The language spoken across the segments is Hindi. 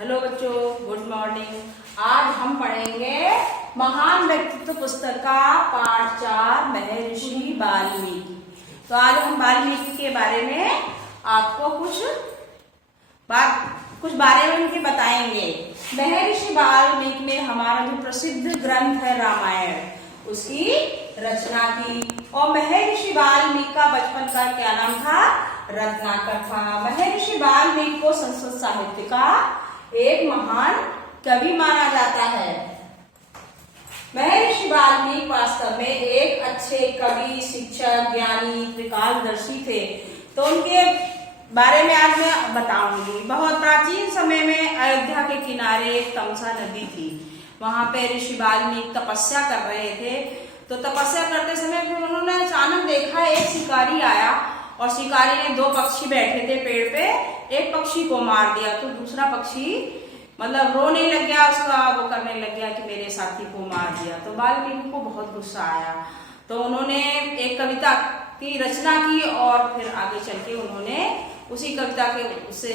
हेलो बच्चों, गुड मॉर्निंग। आज हम पढ़ेंगे महान व्यक्तित्व पुस्तक का पाठ 4 महर्षि वाल्मीकि। तो आज हम वाल्मीकि के बारे में आपको कुछ बारे में उनके बताएंगे। महर्षि वाल्मीकि ने हमारा जो प्रसिद्ध ग्रंथ है रामायण, उसकी रचना की। और महर्षि वाल्मीकि का बचपन का क्या नाम था? रत्नाकर था। महर्षि वाल्मीकि को संस्कृत साहित्य का एक महान कवि माना जाता है। महर्षि वाल्मीकि वास्तव में एक अच्छे कवि, शिक्षक, ज्ञानी, त्रिकालदर्शी थे। तो उनके बारे में आज मैं बताऊंगी। बहुत प्राचीन समय में अयोध्या के किनारे एक तमसा नदी थी। वहां पे ऋषि वाल्मीकि तपस्या कर रहे थे। तो तपस्या करते समय फिर उन्होंने अचानक देखा एक शिकारी आया और शिकारी ने 2 पक्षी बैठे थे पेड़ पे। एक पक्षी को मार दिया तो दूसरा पक्षी मतलब रोने लग गया, उसका वो करने लग गया कि मेरे साथी को मार दिया। तो वाल्मीकि को बहुत गुस्सा आया। तो उन्होंने एक कविता की रचना की और फिर आगे चल के उन्होंने उसी कविता के उसी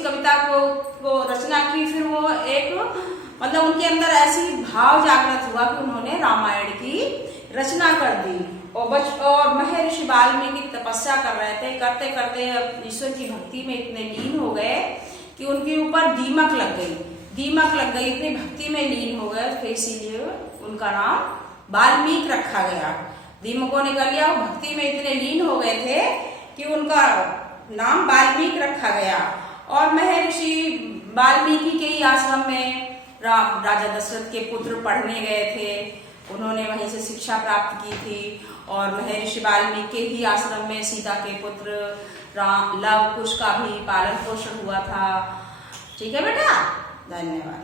कविता को रचना की। फिर वो एक मतलब उनके अंदर ऐसी भाव जागृत हुआ कि उन्होंने रामायण की रचना कर दी। और महर्षि वाल्मीकि तपस्या कर रहे थे। करते करते ईश्वर की भक्ति में इतने लीन हो गए कि उनके ऊपर दीमक लग गई। इतनी भक्ति में लीन हो गए, फिर इसीलिए उनका नाम वाल्मीकि रखा गया। दीमकों ने कर लिया, वो भक्ति में इतने लीन हो गए थे कि उनका नाम वाल्मीकि रखा गया। और महर्षि वाल्मीकि के ही आश्रम में राजा दशरथ के पुत्र पढ़ने गए थे। उन्होंने वहीं से शिक्षा प्राप्त की थी। और महर्षि वाल्मीकि के ही आश्रम में सीता के पुत्र लव कुश का भी पालन पोषण हुआ था। ठीक है बेटा, धन्यवाद।